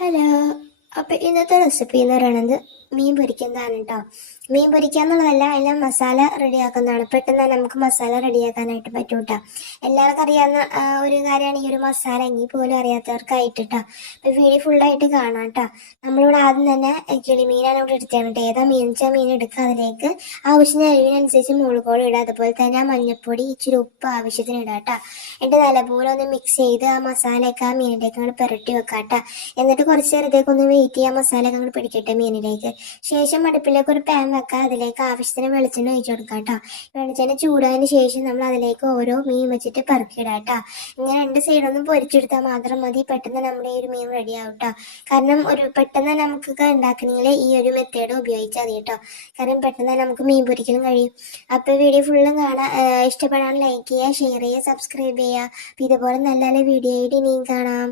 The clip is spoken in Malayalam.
ഹലോ. അപ്പോൾ ഇന്നത്തെ റെസിപ്പി എന്ന് പറയുന്നത് മീൻ പൊരിക്കുന്നതാണ് കേട്ടോ. മീൻ പൊരിക്കുക എന്നുള്ളതല്ല, അതിന് മസാല റെഡിയാക്കുന്നതാണ്. പെട്ടെന്ന് തന്നെ നമുക്ക് മസാല റെഡിയാക്കാനായിട്ട് പറ്റും കേട്ടോ. എല്ലാവർക്കും അറിയാവുന്ന ഒരു കാര്യമാണ് ഈ ഒരു മസാല, എങ്കിൽ പോലും അറിയാത്തവർക്കായിട്ട് കേട്ടോ. അപ്പോൾ വീഡിയോ ഫുള്ളായിട്ട് കാണാം കേട്ടോ. നമ്മളിവിടെ ആദ്യം തന്നെ കിളിമീനാണ് ഇവിടെ എടുത്തതാണ് കേട്ടോ. ഏതാ മീൻ വെച്ചാൽ മീൻ എടുക്കുക, അതിലേക്ക് ആവശ്യത്തിന് അരിവിനനുസരിച്ച് മുളകുപൊടി ഇടുക, അതുപോലെ തന്നെ ആ മഞ്ഞൾപ്പൊടി ഇച്ചിരി ഉപ്പ് ആവശ്യത്തിന് ഇടുക കേട്ടോ. എന്നിട്ട് നല്ലപോലെ ഒന്ന് മിക്സ് ചെയ്ത് ആ മസാലയൊക്കെ ആ മീനിലേക്ക് അങ്ങോട്ട് പുരട്ടി വെക്കാം കേട്ടോ. എന്നിട്ട് കുറച്ച് നേരത്തേക്ക് ഒന്ന് വെയിറ്റ് ചെയ്യാൻ മസാല അങ്ങോട്ട് പിടിക്കട്ടെ മീനിലേക്ക്. ശേഷം അടുപ്പിലേക്ക് ഒരു പാൻ വെക്കുക, അതിലേക്ക് ആവശ്യത്തിന് വെളിച്ചെണ്ണ ഒഴിച്ചു കൊടുക്കുക കേട്ടോ. വെളിച്ചെണ്ണ ചൂടായതിന് ശേഷം നമ്മൾ അതിലേക്ക് ഓരോ മീൻ വെച്ചിട്ട് പെറുക്കിയിടാം കേട്ടോ. ഇങ്ങനെ രണ്ട് സൈഡൊന്നും പൊരിച്ചെടുത്താൽ മാത്രം മതി, പെട്ടെന്ന് നമ്മുടെ ഈ ഒരു മീൻ റെഡി ആവും കേട്ടോ. കാരണം പെട്ടെന്ന് നമുക്കൊക്കെ ഉണ്ടാക്കണമെങ്കിൽ ഈ ഒരു മെത്തേഡ് ഉപയോഗിച്ചാൽ മതി കേട്ടോ. കാരണം പെട്ടെന്ന് നമുക്ക് മീൻ പൊരിക്കലും കഴിയും. അപ്പോൾ വീഡിയോ ഫുള്ളും കാണാൻ ഇഷ്ടപ്പെടാൻ ലൈക്ക് ചെയ്യുക, ഷെയർ ചെയ്യുക, സബ്സ്ക്രൈബ് ചെയ്യുക. അപ്പോൾ ഇതുപോലെ നല്ല നല്ല വീഡിയോ ആയിട്ട് ഇനിയും കാണാം.